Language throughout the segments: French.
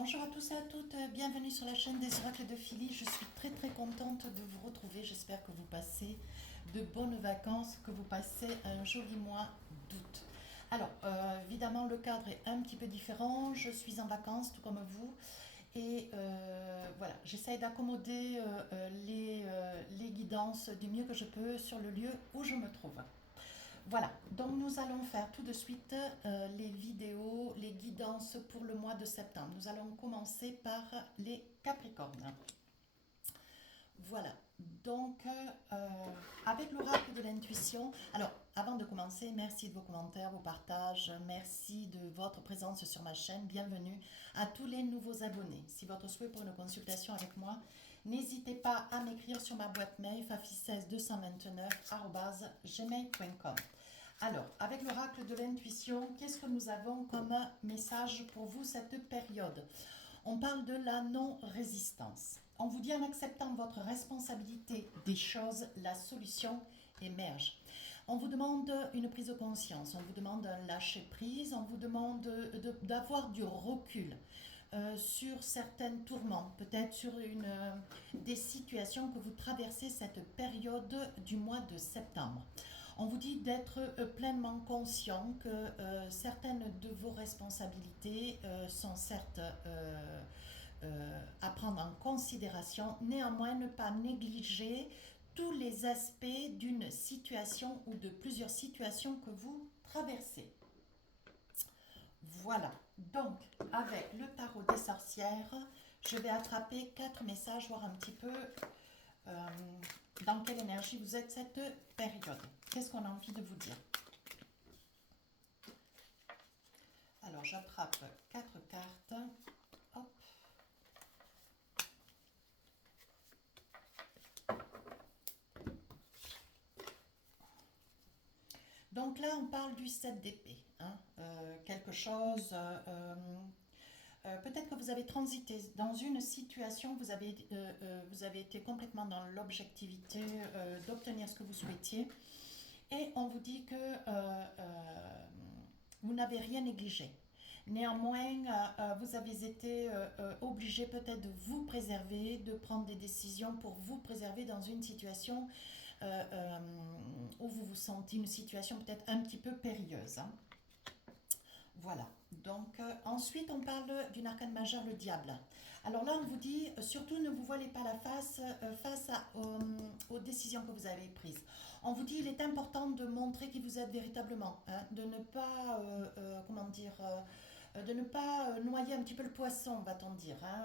Bonjour à tous et à toutes, bienvenue sur la chaîne des oracles de Philly. Je suis très contente de vous retrouver. J'espère que vous passez de bonnes vacances, que vous passez un joli mois d'août. Alors, évidemment, le cadre est un petit peu différent. Je suis en vacances, tout comme vous. Et voilà, j'essaie d'accommoder les guidances du mieux que je peux sur le lieu où je me trouve. Voilà, donc nous allons faire tout de suite les vidéos, les guidances pour le mois de septembre. Nous allons commencer par les Capricornes. Voilà, donc avec l'oracle de l'intuition, alors avant de commencer, merci de vos commentaires, vos partages, merci de votre présence sur ma chaîne, bienvenue à tous les nouveaux abonnés. Si votre souhait pour une consultation avec moi, n'hésitez pas à m'écrire sur ma boîte mail fafi16 229@gmail.com. Alors, avec l'oracle de l'intuition, qu'est-ce que nous avons comme message pour vous cette période? On parle de la non-résistance. On vous dit en acceptant votre responsabilité des choses, la solution émerge. On vous demande une prise de conscience, on vous demande un lâcher-prise, on vous demande d'avoir du recul sur certaines tourments, peut-être sur des situations que vous traversez cette période du mois de septembre. On vous dit d'être pleinement conscient que certaines de vos responsabilités sont certes à prendre en considération, néanmoins ne pas négliger tous les aspects d'une situation ou de plusieurs situations que vous traversez. Voilà, donc avec le tarot des sorcières, je vais attraper 4 messages, voir un petit peu dans quelle énergie vous êtes cette période. Qu'est-ce qu'on a envie de vous dire? Alors j'attrape 4 cartes. Hop. Donc là, on parle du 7 d'épée. Hein, quelque chose... peut-être que vous avez transité dans une situation, vous avez été complètement dans l'objectivité d'obtenir ce que vous souhaitiez. Et on vous dit que vous n'avez rien négligé. Néanmoins, vous avez été obligé peut-être de vous préserver, de prendre des décisions pour vous préserver dans une situation où vous vous sentez une situation peut-être un petit peu périlleuse. Hein. Voilà, donc ensuite on parle d'une arcane majeure, le diable. Alors là on vous dit, surtout ne vous voilez pas la face aux décisions que vous avez prises. On vous dit, il est important de montrer qui vous êtes véritablement, hein, de ne pas, comment dire, de ne pas noyer un petit peu le poisson, va-t-on dire. Hein.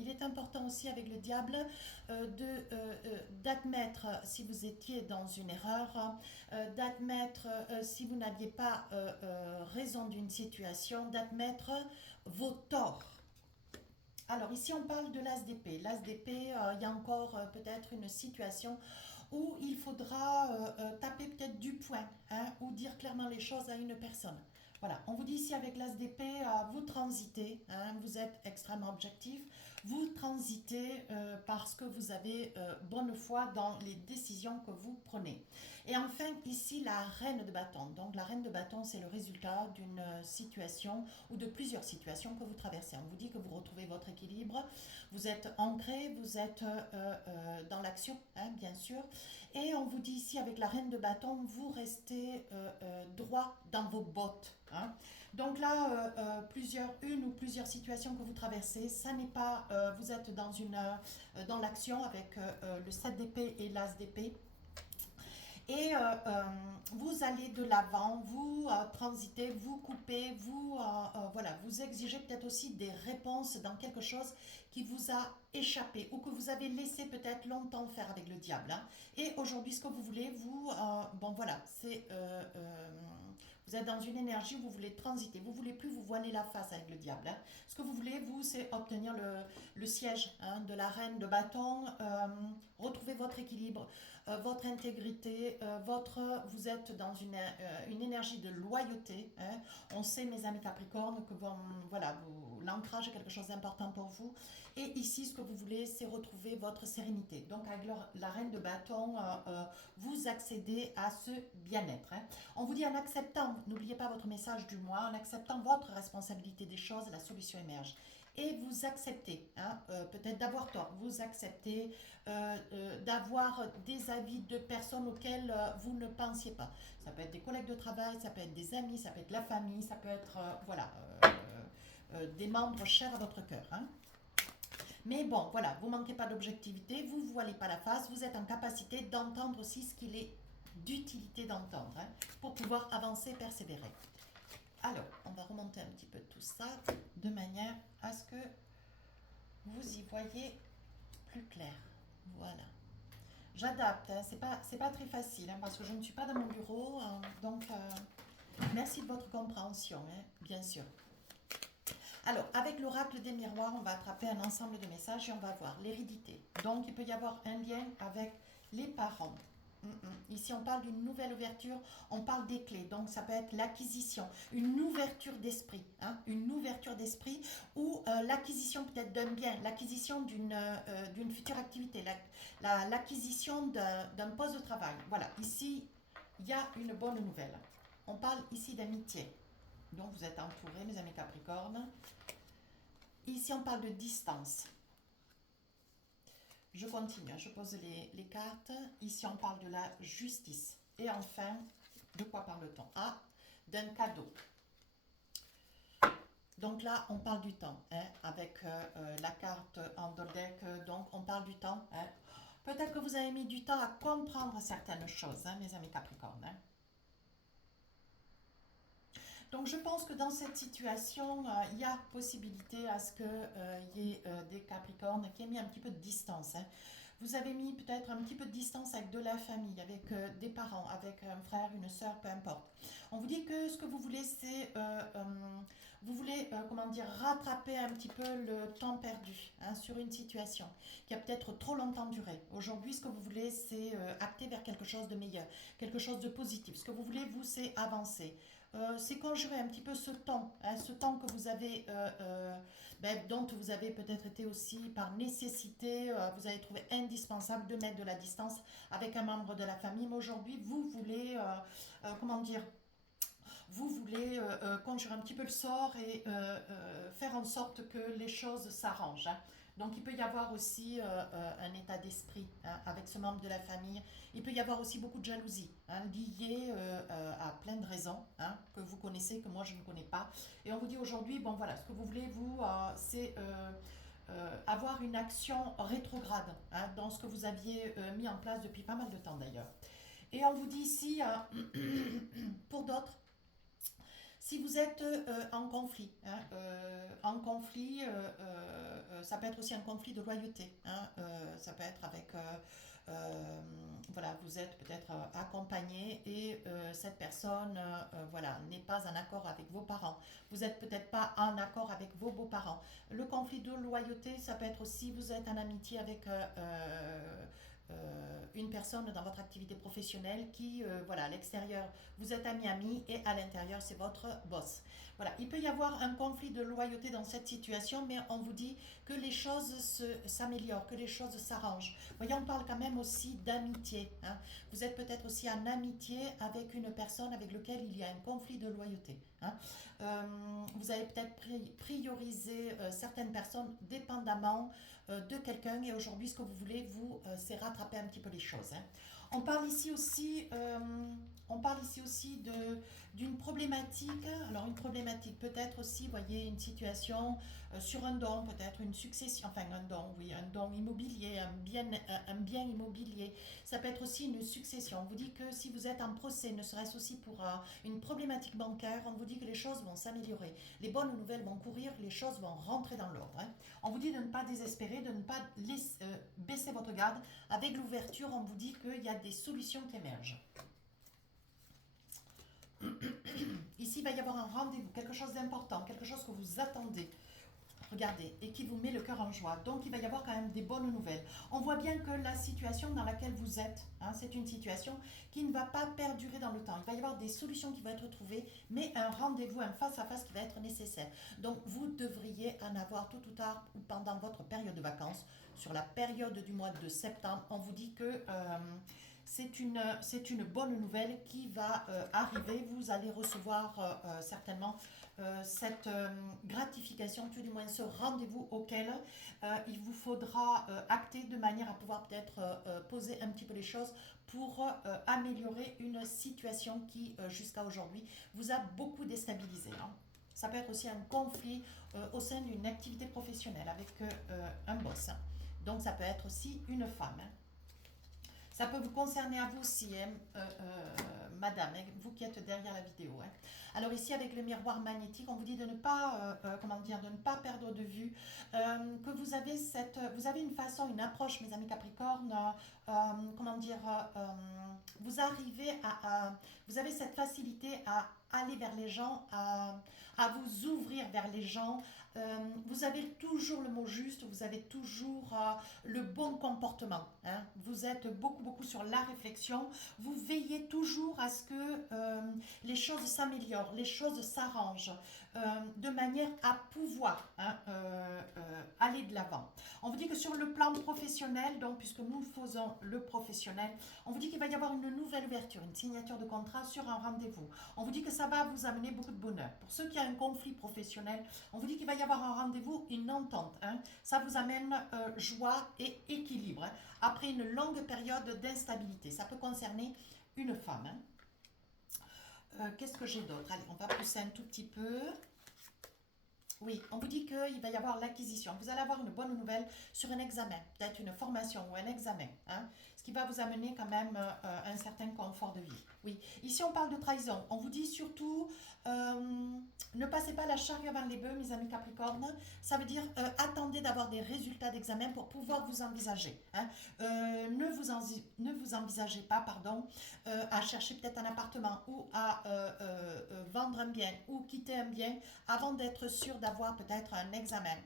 Il est important aussi avec le diable d'admettre si vous étiez dans une erreur, d'admettre si vous n'aviez pas raison d'une situation, d'admettre vos torts. Alors ici on parle de l'as d'épée. L'as d'épée, il y a encore peut-être une situation où il faudra taper peut-être du poing, hein, ou dire clairement les choses à une personne. Voilà, on vous dit ici avec l'as d'épée, vous transitez, hein, vous êtes extrêmement objectif, vous transitez parce que vous avez bonne foi dans les décisions que vous prenez. Et enfin, ici, la reine de bâton. Donc la reine de bâton, c'est le résultat d'une situation ou de plusieurs situations que vous traversez. On vous dit que vous retrouvez votre équilibre, vous êtes ancré, vous êtes dans l'action, hein, bien sûr. Et on vous dit ici, avec la reine de bâton, vous restez droit dans vos bottes. Hein. Donc là, une ou plusieurs situations que vous traversez, ça n'est pas, vous êtes dans l'action avec le 7 d'épée et l'as d'épée. Et vous allez de l'avant, vous transitez, vous coupez, voilà, vous exigez peut-être aussi des réponses dans quelque chose qui vous a échappé ou que vous avez laissé peut-être longtemps faire avec le diable. Hein. Et aujourd'hui, ce que vous voulez, bon voilà, vous êtes dans une énergie où vous voulez transiter, vous ne voulez plus vous voiler la face avec le diable. Hein. Ce que vous voulez, vous, c'est obtenir le siège, hein, de la reine de bâton, retrouver votre équilibre, votre intégrité, vous êtes dans une énergie de loyauté. Hein. On sait, mes amis Capricornes, que voilà, l'ancrage est quelque chose d'important pour vous. Et ici, ce que vous voulez, c'est retrouver votre sérénité. Donc, avec la reine de bâton, vous accédez à ce bien-être. Hein. On vous dit, en acceptant, n'oubliez pas votre message du mois, en acceptant votre responsabilité des choses, la solution émerge. et vous acceptez, hein, peut-être d'avoir tort, vous acceptez d'avoir des avis de personnes auxquelles vous ne pensiez pas. Ça peut être des collègues de travail, ça peut être des amis, ça peut être la famille, ça peut être voilà, des membres chers à votre cœur. Hein. Mais bon, voilà, vous ne manquez pas d'objectivité, vous ne voilez pas la face, vous êtes en capacité d'entendre aussi ce qu'il est d'utilité d'entendre hein, pour pouvoir avancer, persévérer. Alors, on va remonter un petit peu tout ça de manière à ce que vous y voyez plus clair. Voilà. J'adapte, hein, c'est pas très facile hein, parce que je ne suis pas dans mon bureau, hein, donc merci de votre compréhension, hein, bien sûr. Alors, avec l'oracle des miroirs, on va attraper un ensemble de messages et on va voir l'hérédité. Donc, il peut y avoir un lien avec les parents. Ici, on parle d'une nouvelle ouverture, on parle des clés, donc ça peut être l'acquisition, une ouverture d'esprit, hein, une ouverture d'esprit ou l'acquisition peut-être d'un bien, l'acquisition d'une future activité, l'acquisition d'un poste de travail. Voilà, ici, il y a une bonne nouvelle. On parle ici d'amitié, donc vous êtes entourés, mes amis Capricornes. Ici, on parle de distance. Je continue, je pose les cartes. Ici, on parle de la justice. Et enfin, de quoi parle-t-on? Ah, d'un cadeau. Donc là, on parle du temps, hein, avec la carte en deck. Donc, on parle du temps. Hein. Peut-être que vous avez mis du temps à comprendre certaines choses, hein, mes amis Capricornes. Hein. Donc, je pense que dans cette situation, il y a possibilité à ce qu'il y ait des Capricornes qui aient mis un petit peu de distance. Hein. Vous avez mis peut-être un petit peu de distance avec de la famille, avec des parents, avec un frère, une sœur, peu importe. On vous dit que ce que vous voulez, c'est, vous voulez, comment dire, rattraper un petit peu le temps perdu hein, sur une situation qui a peut-être trop longtemps duré. Aujourd'hui, ce que vous voulez, c'est acter vers quelque chose de meilleur, quelque chose de positif. Ce que vous voulez, vous, c'est avancer. C'est conjurer un petit peu hein, ce temps que vous avez dont vous avez peut-être été aussi par nécessité, vous avez trouvé indispensable de mettre de la distance avec un membre de la famille. Mais aujourd'hui, vous voulez, comment dire, vous voulez conjurer un petit peu le sort et faire en sorte que les choses s'arrangent. Hein. Donc il peut y avoir aussi un état d'esprit hein, avec ce membre de la famille. Il peut y avoir aussi beaucoup de jalousie hein, liée à plein de raisons hein, que vous connaissez, que moi je ne connais pas. Et on vous dit aujourd'hui, bon voilà, ce que vous voulez, vous, c'est avoir une action rétrograde hein, dans ce que vous aviez mis en place depuis pas mal de temps d'ailleurs. Et on vous dit ici, pour d'autres, si vous êtes en conflit, hein, ça peut être aussi un conflit de loyauté. Hein, ça peut être avec, voilà, vous êtes peut-être accompagné et cette personne, voilà, n'est pas en accord avec vos parents. Vous n'êtes peut-être pas en accord avec vos beaux-parents. Le conflit de loyauté, ça peut être aussi vous êtes en amitié avec une personne dans votre activité professionnelle qui, voilà, à l'extérieur, vous êtes à Miami et à l'intérieur, c'est votre boss. Voilà, il peut y avoir un conflit de loyauté dans cette situation, mais on vous dit que les choses s'améliorent, que les choses s'arrangent. Voyez, on parle quand même aussi d'amitié. Hein. Vous êtes peut-être aussi en amitié avec une personne avec laquelle il y a un conflit de loyauté. Hein. Vous avez peut-être priorisé certaines personnes dépendamment de quelqu'un et aujourd'hui ce que vous voulez vous c'est rattraper un petit peu les choses hein. On parle ici aussi d'une problématique alors une problématique peut-être aussi vous voyez une situation sur un don peut-être une succession enfin un don oui un don immobilier un bien immobilier ça peut être aussi une succession on vous dit que si vous êtes en procès ne serait-ce aussi pour une problématique bancaire on vous dit que les choses vont s'améliorer les bonnes nouvelles vont courir les choses vont rentrer dans l'ordre hein. On vous dit de ne pas désespérer, de ne pas baisser votre garde. Avec l'ouverture, on vous dit qu'il y a des solutions qui émergent. Ici, il va y avoir un rendez-vous, quelque chose d'important, quelque chose que vous attendez. Regardez, et qui vous met le cœur en joie. Donc, il va y avoir quand même des bonnes nouvelles. On voit bien que la situation dans laquelle vous êtes, hein, c'est une situation qui ne va pas perdurer dans le temps. Il va y avoir des solutions qui vont être trouvées, mais un rendez-vous, un face-à-face qui va être nécessaire. Donc, vous devriez en avoir tôt ou tard ou pendant votre période de vacances. Sur la période du mois de septembre, on vous dit que c'est une bonne nouvelle qui va arriver. Vous allez recevoir certainement cette gratification, tout du moins ce rendez-vous auquel il vous faudra acter de manière à pouvoir peut-être poser un petit peu les choses pour améliorer une situation qui, jusqu'à aujourd'hui, vous a beaucoup déstabilisé, hein. Ça peut être aussi un conflit au sein d'une activité professionnelle avec un boss, hein. Donc ça peut être aussi une femme, hein. Ça peut vous concerner à vous aussi, hein, madame, hein, vous qui êtes derrière la vidéo, hein. Alors ici, avec le miroir magnétique, on vous dit de ne pas, comment dire, de ne pas perdre de vue que vous avez une façon, une approche, mes amis Capricorne, comment dire, vous arrivez vous avez cette facilité à aller vers les gens, à vous ouvrir vers les gens. Vous avez toujours le mot juste, vous avez toujours le bon comportement, hein. Vous êtes beaucoup, beaucoup sur la réflexion. Vous veillez toujours à ce que les choses s'améliorent, les choses s'arrangent, de manière à pouvoir, hein, aller de l'avant. On vous dit que sur le plan professionnel, donc puisque nous faisons le professionnel, on vous dit qu'il va y avoir une nouvelle ouverture, une signature de contrat sur un rendez-vous. On vous dit que ça va vous amener beaucoup de bonheur. Pour ceux qui ont un conflit professionnel, on vous dit qu'il va y avoir un rendez-vous, une entente, hein. Ça vous amène joie et équilibre, hein, après une longue période d'instabilité. Ça peut concerner une femme, hein. Qu'est-ce que j'ai d'autre? Allez, on va pousser un tout petit peu. Oui, on vous dit qu'il va y avoir l'acquisition. Vous allez avoir une bonne nouvelle sur un examen, peut-être une formation ou un examen, hein, ce qui va vous amener quand même un certain confort de vie. Oui, ici on parle de trahison. On vous dit surtout, ne passez pas la charrue avant les bœufs, mes amis Capricorne. Ça veut dire, attendez d'avoir des résultats d'examen pour pouvoir vous envisager, hein. Ne vous envisagez pas, pardon, à chercher peut-être un appartement ou à vendre un bien ou quitter un bien avant d'être sûr d'avoir peut-être un examen,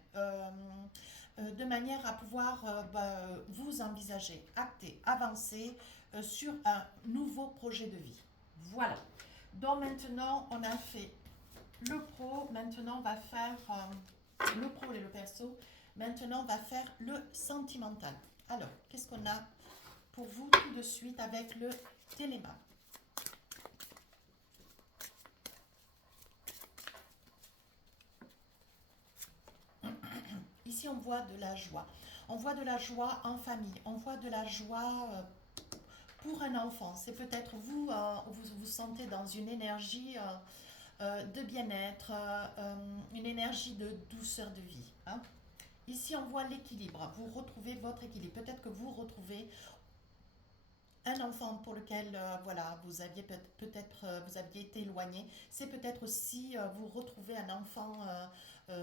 de manière à pouvoir vous envisager, acter, avancer sur un nouveau projet de vie. Voilà. Donc maintenant, on a fait le pro, maintenant on va faire le pro et le perso, maintenant on va faire le sentimental. Alors, qu'est-ce qu'on a pour vous tout de suite avec le téléma? Ici, on voit de la joie. On voit de la joie en famille. On voit de la joie pour un enfant. C'est peut-être vous, vous vous sentez dans une énergie de bien-être, une énergie de douceur de vie, hein. Ici, on voit l'équilibre. Vous retrouvez votre équilibre. Peut-être que vous retrouvez un enfant pour lequel voilà, vous aviez peut-être vous aviez été éloigné. C'est peut-être aussi vous retrouvez un enfant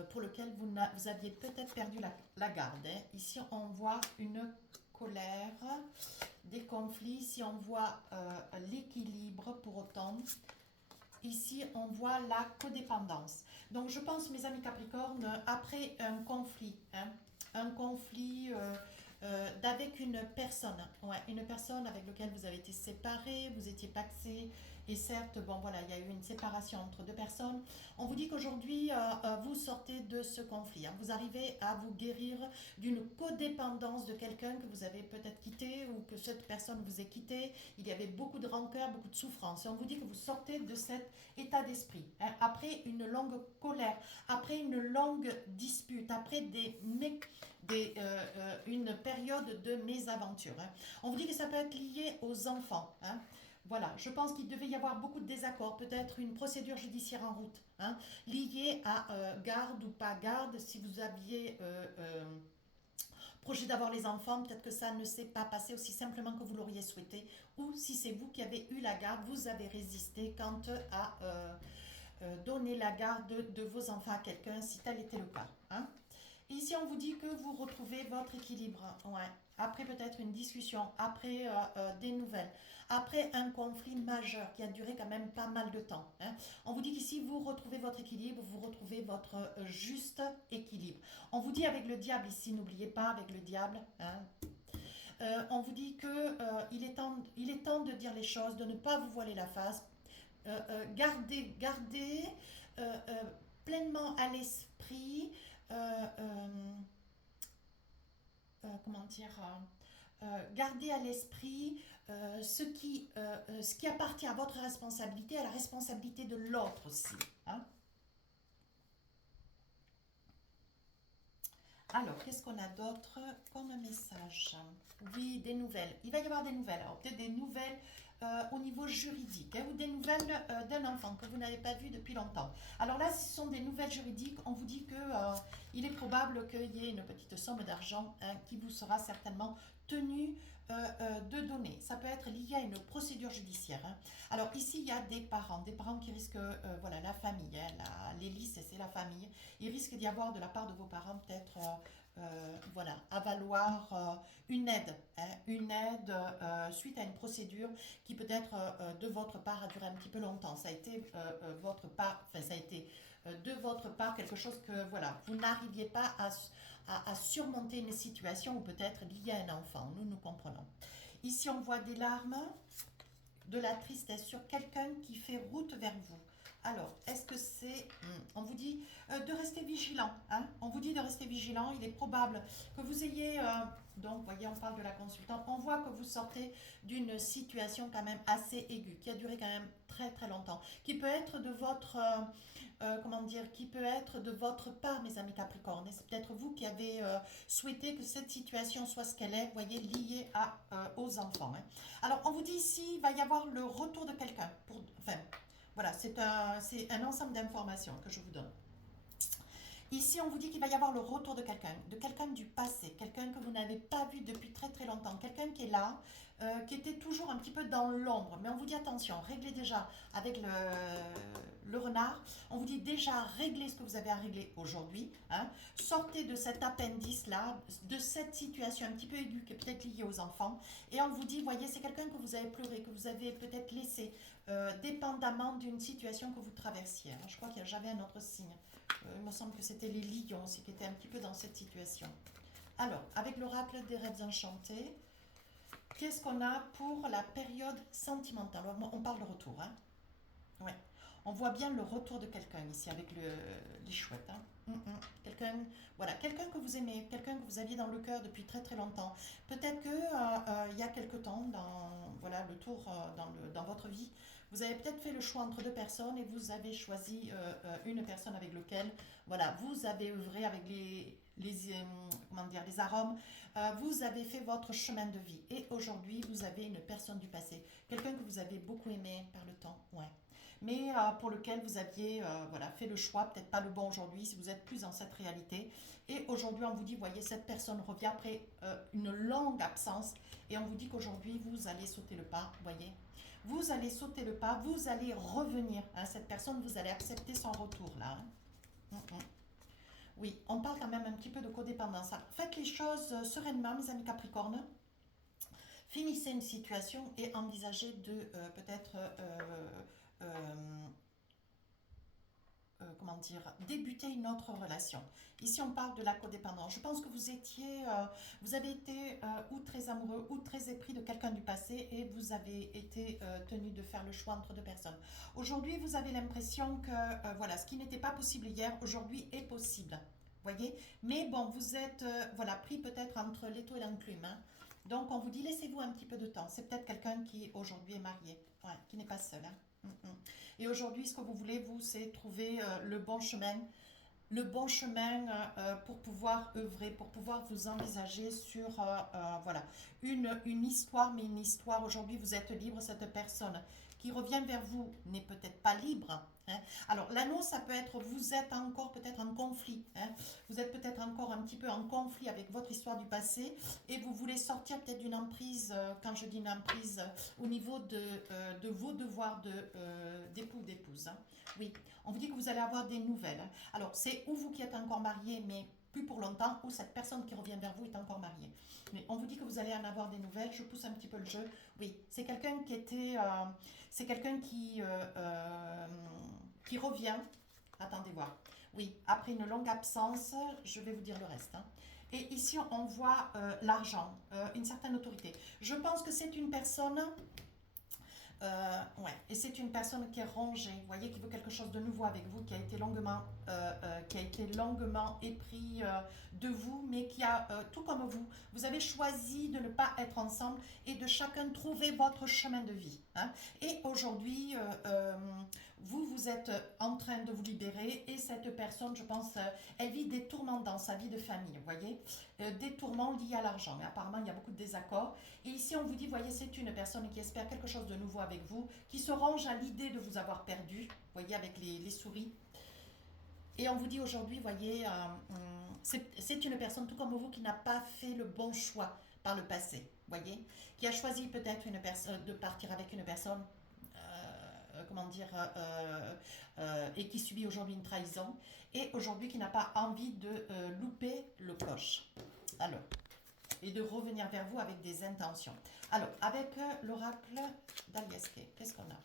pour lequel vous aviez peut-être perdu la garde, hein. Ici on voit une colère, des conflits. Ici on voit l'équilibre pour autant. Ici, on voit la codépendance. Donc, je pense, mes amis Capricorne, après un conflit, hein, un conflit d'avec une personne avec laquelle vous avez été séparés, vous étiez paxés, et certes, bon voilà, il y a eu une séparation entre deux personnes. On vous dit qu'aujourd'hui, vous sortez de ce conflit, hein. Vous arrivez à vous guérir d'une codépendance de quelqu'un que vous avez peut-être quitté ou que cette personne vous ait quitté. Il y avait beaucoup de rancœur, beaucoup de souffrance. Et on vous dit que vous sortez de cet état d'esprit, hein, après une longue colère, après une longue dispute, après une période de mésaventure, hein. On vous dit que ça peut être lié aux enfants, hein. Voilà, je pense qu'il devait y avoir beaucoup de désaccords, peut-être une procédure judiciaire en route, hein, liée à garde ou pas garde. Si vous aviez projet d'avoir les enfants, peut-être que ça ne s'est pas passé aussi simplement que vous l'auriez souhaité, ou si c'est vous qui avez eu la garde, vous avez résisté quant à donner la garde de vos enfants à quelqu'un, si tel était le cas, hein. Ici, on vous dit que vous retrouvez votre équilibre, ouais. Après peut-être une discussion, après des nouvelles, après un conflit majeur qui a duré quand même pas mal de temps, hein. On vous dit qu'ici, vous retrouvez votre équilibre, vous retrouvez votre juste équilibre. On vous dit avec le diable ici, n'oubliez pas avec le diable, hein. On vous dit que il est temps de dire les choses, de ne pas vous voiler la face. Gardez pleinement à l'esprit comment dire gardez à l'esprit ce qui appartient à votre responsabilité, à la responsabilité de l'autre aussi. Hein. Alors, qu'est-ce qu'on a d'autre comme message? Oui, des nouvelles. Il va y avoir des nouvelles. Alors, peut-être des nouvelles au niveau juridique, hein, ou des nouvelles d'un enfant que vous n'avez pas vu depuis longtemps. Alors là, ce sont des nouvelles juridiques. On vous dit que il est probable qu'il y ait une petite somme d'argent, hein, qui vous sera certainement tenue de donner. Ça peut être lié à une procédure judiciaire. Hein. Alors ici, il y a des parents qui risquent, voilà, la famille, hein, l'hélice, c'est la famille. Il risque d'y avoir de la part de vos parents peut-être, voilà, à valoir une aide, hein, une aide suite à une procédure qui peut-être de votre part a duré un petit peu longtemps. Ça a été votre part, enfin ça a été de votre part quelque chose que voilà, vous n'arriviez pas à surmonter une situation ou peut-être liée à un enfant. Nous comprenons. Ici on voit des larmes, de la tristesse sur quelqu'un qui fait route vers vous. Alors, est-ce que c'est... On vous dit de rester vigilant. Hein, on vous dit de rester vigilant. Il est probable que vous ayez... donc, voyez, on parle de la consultante. On voit que vous sortez d'une situation quand même assez aiguë, qui a duré quand même très très longtemps, qui peut être de votre... comment dire, qui peut être de votre part, mes amis Capricorne. Et c'est peut-être vous qui avez souhaité que cette situation soit ce qu'elle est, voyez, liée aux enfants. Hein. Alors, on vous dit ici, il va y avoir le retour de quelqu'un. Enfin, voilà, c'est un ensemble d'informations que je vous donne. Ici, on vous dit qu'il va y avoir le retour de quelqu'un du passé, quelqu'un que vous n'avez pas vu depuis très très longtemps, quelqu'un qui est là, qui était toujours un petit peu dans l'ombre. Mais on vous dit attention, réglez déjà avec le renard. On vous dit déjà réglez ce que vous avez à régler aujourd'hui. Hein. Sortez de cet appendice-là, de cette situation un petit peu aiguë qui est peut-être liée aux enfants. Et on vous dit, voyez, c'est quelqu'un que vous avez pleuré, que vous avez peut-être laissé, dépendamment d'une situation que vous traversiez. Je crois que j'avais un autre signe. Il me semble que c'était les lions aussi qui étaient un petit peu dans cette situation. Alors, avec l'oracle des rêves enchantés, qu'est-ce qu'on a pour la période sentimentale? On parle de retour. Hein. Ouais. On voit bien le retour de quelqu'un ici avec les chouettes. Hein. Quelqu'un, voilà, quelqu'un que vous aimez, quelqu'un que vous aviez dans le cœur depuis très très longtemps. Peut-être que il y a quelque temps, dans voilà le tour dans votre vie, vous avez peut-être fait le choix entre deux personnes et vous avez choisi une personne avec laquelle, voilà, vous avez œuvré avec comment dire, les arômes. Vous avez fait votre chemin de vie et aujourd'hui vous avez une personne du passé, quelqu'un que vous avez beaucoup aimé par le temps, ouais, mais pour lequel vous aviez voilà, fait le choix, peut-être pas le bon aujourd'hui, si vous êtes plus dans cette réalité. Et aujourd'hui, on vous dit, voyez, cette personne revient après une longue absence, et on vous dit qu'aujourd'hui, vous allez sauter le pas, voyez. Vous allez sauter le pas, vous allez revenir. Hein, cette personne, vous allez accepter son retour, là. Hein. Oui, on parle quand même un petit peu de codépendance. Faites les choses sereinement, mes amis Capricorne. Finissez une situation et envisagez de peut-être... comment dire, débuter une autre relation. Ici, on parle de la codépendance. Je pense que vous avez été ou très amoureux ou très épris de quelqu'un du passé et vous avez été tenu de faire le choix entre deux personnes. Aujourd'hui, vous avez l'impression que voilà, ce qui n'était pas possible hier, aujourd'hui est possible. Voyez. Mais bon, vous êtes voilà, pris peut-être entre l'étau et l'enclume. Hein. Donc, on vous dit, laissez-vous un petit peu de temps. C'est peut-être quelqu'un qui aujourd'hui est marié, ouais, qui n'est pas seul. Hein. Et aujourd'hui, ce que vous voulez, vous, c'est trouver le bon chemin pour pouvoir œuvrer, pour pouvoir vous envisager sur voilà, une histoire, mais une histoire, aujourd'hui, vous êtes libre, cette personne qui revient vers vous n'est peut-être pas libre. Hein. Alors, l'anneau, ça peut être, vous êtes encore peut-être en conflit. Hein. Vous êtes peut-être encore un petit peu en conflit avec votre histoire du passé et vous voulez sortir peut-être d'une emprise, quand je dis une emprise, au niveau de vos devoirs d'époux, d'épouse. Hein. Oui, on vous dit que vous allez avoir des nouvelles. Hein. Alors, c'est ou vous qui êtes encore marié, mais plus pour longtemps, ou cette personne qui revient vers vous est encore mariée. Mais on vous dit que vous allez en avoir des nouvelles. Je pousse un petit peu le jeu. Oui, c'est quelqu'un qui était... c'est quelqu'un qui revient. Attendez voir. Oui, après une longue absence, je vais vous dire le reste. Hein. Et ici, on voit l'argent, une certaine autorité. Je pense que c'est une personne Ouais. Et c'est une personne qui est rangée, vous voyez, qui veut quelque chose de nouveau avec vous, qui a été longuement épris de vous, mais qui a, tout comme vous, vous avez choisi de ne pas être ensemble et de chacun trouver votre chemin de vie. Hein. Et aujourd'hui, vous, vous êtes en train de vous libérer et cette personne, je pense, elle vit des tourments dans sa vie de famille, vous voyez, des tourments liés à l'argent. Mais apparemment, il y a beaucoup de désaccords. Et ici, on vous dit, voyez, c'est une personne qui espère quelque chose de nouveau avec vous, qui se range à l'idée de vous avoir perdu, vous voyez, avec les souris. Et on vous dit aujourd'hui, voyez, c'est une personne tout comme vous qui n'a pas fait le bon choix par le passé, voyez, qui a choisi peut-être une personne de partir avec une personne, comment dire, et qui subit aujourd'hui une trahison, et aujourd'hui qui n'a pas envie de louper le coche. Alors, et de revenir vers vous avec des intentions. Alors, avec l'oracle d'Aliesque, qu'est-ce qu'on a?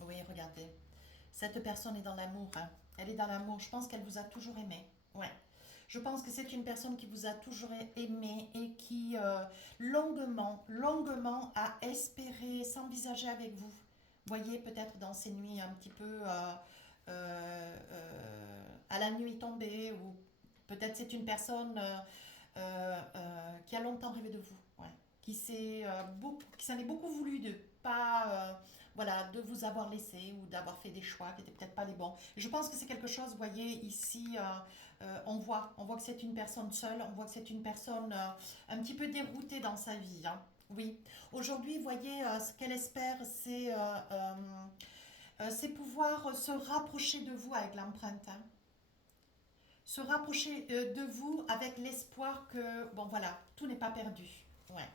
Oui, regardez. Cette personne est dans l'amour. Hein. Elle est dans l'amour. Je pense qu'elle vous a toujours aimé. Ouais. Je pense que c'est une personne qui vous a toujours aimé et qui longuement a espéré s'envisager avec vous. Voyez, peut-être dans ces nuits un petit peu à la nuit tombée ou peut-être c'est une personne qui a longtemps rêvé de vous. Ouais. Qui s'en est beaucoup voulu de pas voilà, de vous avoir laissé ou d'avoir fait des choix qui n'étaient peut-être pas les bons. Je pense que c'est quelque chose, vous voyez, ici, on voit que c'est une personne seule, on voit que c'est une personne un petit peu déroutée dans sa vie. Hein. Oui. Aujourd'hui, vous voyez, ce qu'elle espère, c'est pouvoir se rapprocher de vous avec l'empreinte. Hein. Se rapprocher de vous avec l'espoir que, bon voilà, tout n'est pas perdu. Ouais.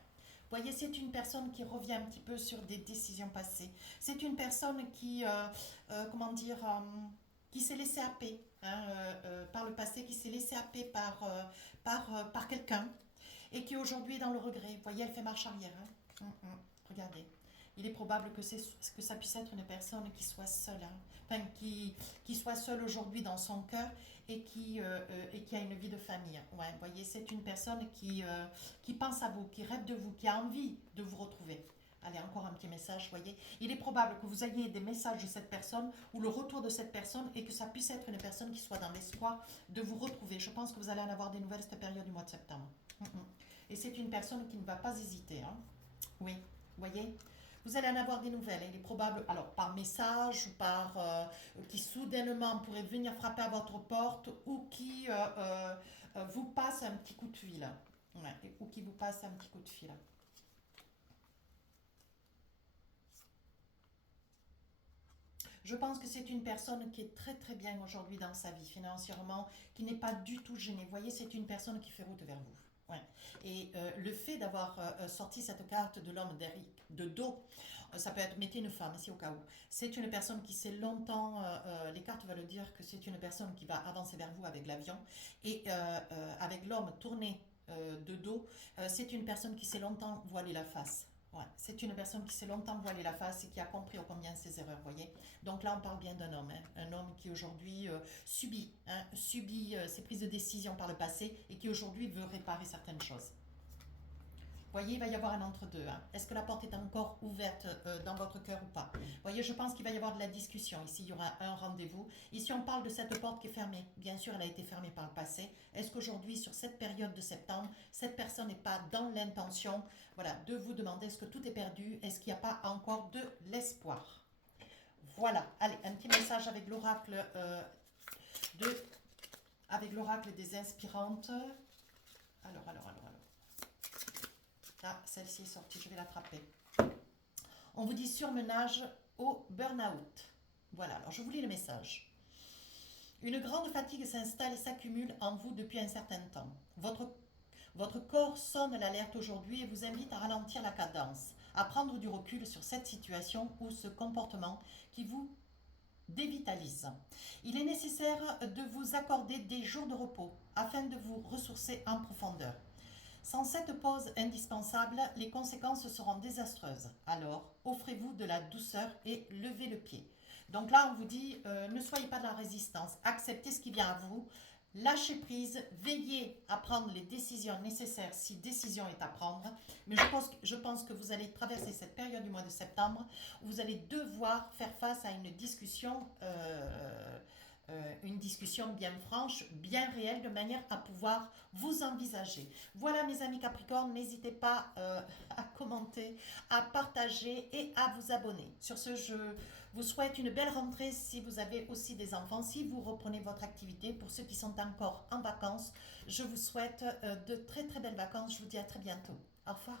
Vous voyez, c'est une personne qui revient un petit peu sur des décisions passées. C'est une personne qui, comment dire, qui s'est laissée happer hein, par le passé, qui s'est laissée happer par quelqu'un et qui aujourd'hui est dans le regret. Vous voyez, elle fait marche arrière. Hein. Regardez. Il est probable que ça puisse être une personne qui soit seule, hein. Enfin, qui soit seule aujourd'hui dans son cœur et qui a une vie de famille. Ouais, vous voyez, c'est une personne qui pense à vous, qui rêve de vous, qui a envie de vous retrouver. Allez, encore un petit message, voyez. Il est probable que vous ayez des messages de cette personne ou le retour de cette personne et que ça puisse être une personne qui soit dans l'espoir de vous retrouver. Je pense que vous allez en avoir des nouvelles cette période du mois de septembre. Et c'est une personne qui ne va pas hésiter. Hein. Oui, vous voyez. Vous allez en avoir des nouvelles. Il est probable, alors par message, ou par qui soudainement pourrait venir frapper à votre porte, ou qui vous passe un petit coup de fil. Ouais, ou qui vous passe un petit coup de fil. Je pense que c'est une personne qui est très très bien aujourd'hui dans sa vie financièrement, qui n'est pas du tout gênée. Vous voyez, c'est une personne qui fait route vers vous. Ouais. Et le fait d'avoir sorti cette carte de l'homme de dos, ça peut être, mettez une femme ici au cas où, c'est une personne qui s'est longtemps, les cartes veulent dire que c'est une personne qui va avancer vers vous avec l'avion, et avec l'homme tourné de dos, c'est une personne qui s'est longtemps voilé la face. Ouais, c'est une personne qui s'est longtemps voilé la face et qui a compris ô combien ses erreurs, vous voyez. Donc là, on parle bien d'un homme, hein, un homme qui aujourd'hui subit ses prises de décision par le passé et qui aujourd'hui veut réparer certaines choses. Vous voyez, il va y avoir un entre-deux. Hein. Est-ce que la porte est encore ouverte dans votre cœur ou pas? Vous voyez, je pense qu'il va y avoir de la discussion. Ici, il y aura un rendez-vous. Ici, on parle de cette porte qui est fermée. Bien sûr, elle a été fermée par le passé. Est-ce qu'aujourd'hui, sur cette période de septembre, cette personne n'est pas dans l'intention voilà, de vous demander est-ce que tout est perdu? Est-ce qu'il n'y a pas encore de l'espoir? Voilà. Allez, un petit message avec l'oracle de, avec l'oracle des inspirantes. Alors. Ah, celle-ci est sortie, je vais l'attraper. On vous dit surmenage au burn-out. Voilà, alors je vous lis le message. Une grande fatigue s'installe et s'accumule en vous depuis un certain temps. Votre corps sonne l'alerte aujourd'hui et vous invite à ralentir la cadence, à prendre du recul sur cette situation ou ce comportement qui vous dévitalise. Il est nécessaire de vous accorder des jours de repos afin de vous ressourcer en profondeur. Sans cette pause indispensable, les conséquences seront désastreuses. Alors, offrez-vous de la douceur et levez le pied. Donc là, on vous dit, ne soyez pas dans la résistance. Acceptez ce qui vient à vous. lâchez prise, veillez à prendre les décisions nécessaires si décision est à prendre. Mais je pense que vous allez traverser cette période du mois de septembre où vous allez devoir faire face à une discussion bien franche, bien réelle, de manière à pouvoir vous envisager. Voilà mes amis Capricorne, n'hésitez pas à commenter, à partager et à vous abonner. Sur ce, je vous souhaite une belle rentrée si vous avez aussi des enfants, si vous reprenez votre activité. Pour ceux qui sont encore en vacances, je vous souhaite de très très belles vacances. Je vous dis à très bientôt. Au revoir.